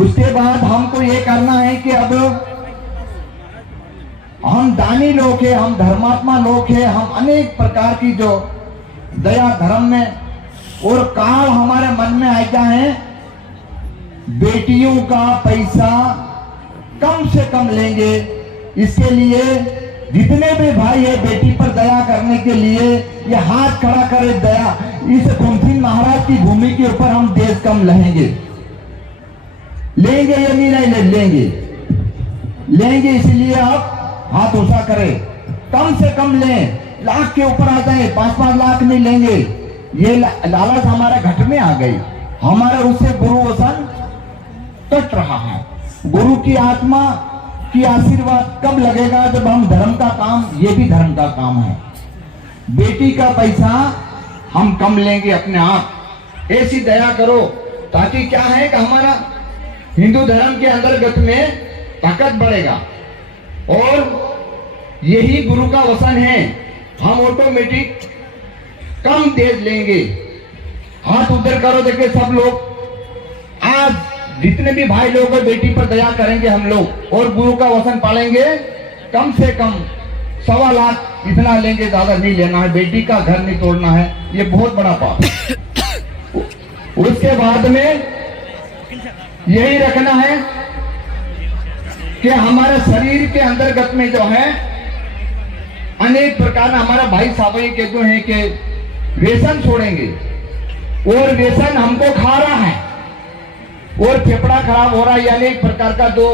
उसके बाद हमको ये करना है कि अब हम दानी लोग हैं, हम धर्मात्मा लोग हैं, हम अनेक प्रकार की जो दया धर्म में और काल हमारे मन में आया है, बेटियों का पैसा कम से कम लेंगे। इसके लिए जितने भी भाई है बेटी पर दया करने के लिए ये हाथ खड़ा करे दया, इस खुमसिन महाराज की भूमि के ऊपर हम देश कम लेंगे या नहीं लेंगे। इसलिए आप हाथ ऊंचा करें, कम से कम लें, लाख के ऊपर आ जाए, 5-5 लाख नहीं लेंगे। ये लालच हमारे घट में आ गई, हमारा उससे गुरु वचन कट रहा है। गुरु की आत्मा की आशीर्वाद कब लगेगा? जब हम धर्म का काम, ये भी धर्म का काम है, बेटी का पैसा हम कम लेंगे अपने आप। ऐसी दया करो ताकि क्या है कि हमारा हिंदू धर्म के अंतर्गत में ताकत बढ़ेगा। और यही गुरु का वचन है, हम ऑटोमेटिक कम दे लेंगे। हाथ उधर करो, देखिए सब लोग। आज जितने भी भाई लोग बेटी पर दया करेंगे हम लोग और गुरु का वचन पालेंगे, कम से कम 1.25 लाख इतना लेंगे, ज्यादा नहीं लेना है। बेटी का घर नहीं तोड़ना है, ये बहुत बड़ा पाप है। उसके बाद में यही रखना है कि हमारे शरीर के अंतर्गत में जो है अनेक प्रकार हमारा भाई सावई के जो है कि व्यसन छोड़ेंगे, और व्यसन हमको खा रहा है और फेफड़ा खराब हो रहा है। यानी एक प्रकार का जो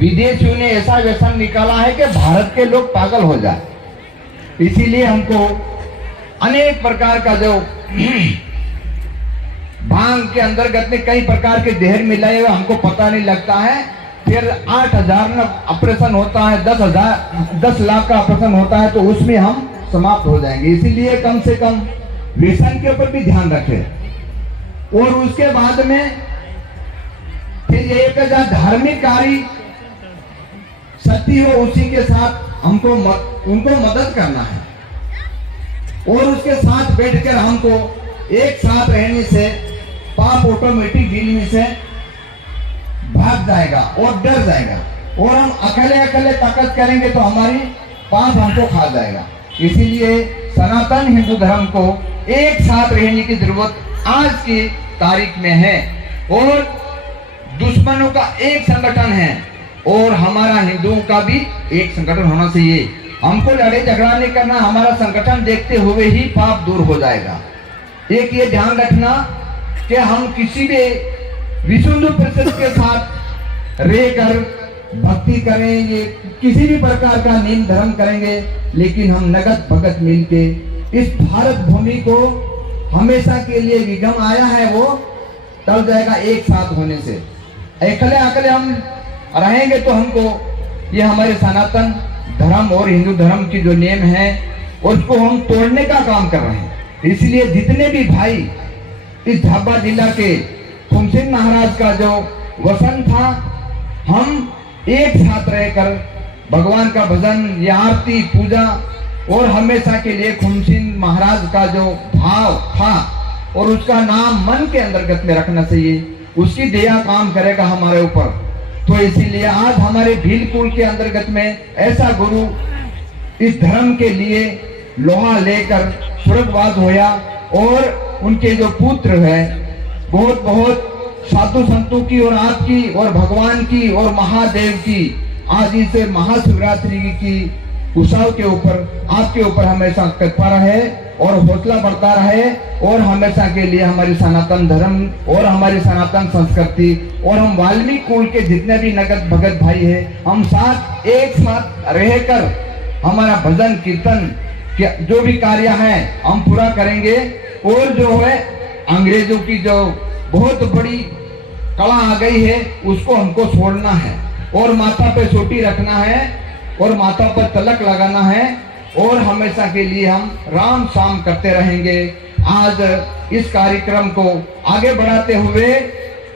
विदेशियों ने ऐसा व्यसन निकाला है कि भारत के लोग पागल हो जाए। इसीलिए हमको अनेक प्रकार का जो भांग के अंतर्गत में कई प्रकार के जहर मिलाए हुए हमको पता नहीं लगता है। फिर 8,000 में ऑपरेशन होता है, 10 लाख का ऑपरेशन होता है, तो उसमें हम समाप्त हो जाएंगे। इसीलिए कम से कम व्यसन के ऊपर भी ध्यान रखें। और उसके बाद में फिर एक धार्मिक कार्य सती हो, उसी के साथ हमको उनको मदद करना है। और उसके साथ बैठकर हमको एक साथ रहने से पाप ऑटोमेटिक दिल में से भाग जाएगा और डर जाएगा। और हम अकेले अकेले ताकत करेंगे तो हमारी पाप हमको खा जाएगा। इसीलिए सनातन हिंदू धर्म को एक साथ रहने की जरूरत आज की तारीख में है। और दुश्मनों का एक संगठन है और हमारा हिंदुओं का भी एक संगठन होना चाहिए। हमको लड़ाई झगड़ा नहीं करना, हमारा संगठन देखते हुए ही पाप दूर हो जाएगा। एक ये ध्यान रखना कि हम किसी भी विशुद्ध परिषद के साथ रहकर भक्ति करेंगे, किसी भी प्रकार का नियम धर्म करेंगे, लेकिन हम नगद भगत मिलके इस भारत भूमि को हमेशा के लिए विगम आया है वो टल जाएगा एक साथ होने से। अकेले अकेले हम रहेंगे तो हमको ये हमारे सनातन धर्म और हिंदू धर्म की जो नियम है उसको हम तोड़ने का काम कर रहे हैं। इसलिए जितने भी भाई इस झाबा जिला के खुमसिन महाराज का जो वचन था, हम एक साथ रहकर भगवान का भजन या आरती पूजा और हमेशा के लिए खुमसिन महाराज का जो भाव था और उसका नाम मन के अंतर्गत में रखना चाहिए, उसकी दया काम करेगा हमारे ऊपर। तो इसीलिए आज हमारे भील कुल के अंतर्गत में ऐसा गुरु इस धर्म के लिए लोहा लेकर स्वर्गवास होया और उनके जो पुत्र है बहुत बहुत साधु संतों की और आपकी और भगवान की और महादेव की आज इस महाशिवरात्रि की उत्सव के ऊपर आपके ऊपर हमेशा कृपा रहे और हौसला बढ़ता रहे और हमेशा के लिए हमारी सनातन धर्म और हमारी सनातन संस्कृति और हम वाल्मीकि कुल के जितने भी नगद भगत भाई हैं, हम साथ एक साथ रहकर हमारा भजन कीर्तन जो भी कार्य है हम पूरा करेंगे। और जो है अंग्रेजों की जो बहुत बड़ी कला आ गई है उसको हमको छोड़ना है और माथा पे चोटी रखना है और माथा पर तिलक लगाना है और हमेशा के लिए हम राम शाम करते रहेंगे। आज इस कार्यक्रम को आगे बढ़ाते हुए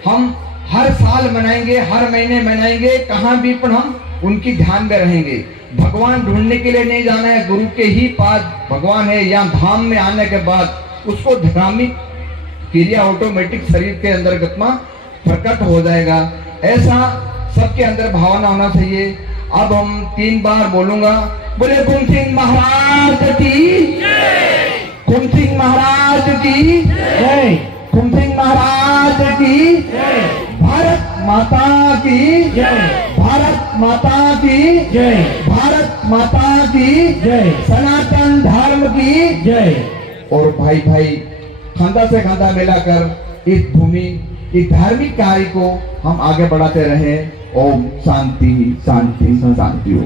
हम हर साल मनाएंगे, हर महीने मनाएंगे, कहाँ भी पर हम उनकी ध्यान में रहेंगे। भगवान ढूंढने के लिए नहीं जाना है, गुरु के ही पास भगवान है। यहाँ धाम में आने के बाद उसको धार्मिक क्रिया ऑटोमेटिक शरीर के अंतर्गत में प्रकट हो जाएगा। ऐसा सबके अंदर भावना होना चाहिए। अब हम 3 बार बोलूंगा, बोले कुंभ सिंह महाराज की, कुंभ सिंह महाराज की जय, कुंभ सिंह महाराज की जय, भारत माता की जय, भारत माता की जय, भारत माता की जय, सनातन धर्म की जय। और भाई भाई खांदा से खांदा मिलाकर इस भूमि, इस धार्मिक कार्य को हम आगे बढ़ाते रहे। ओम शांति शांति शांति हो।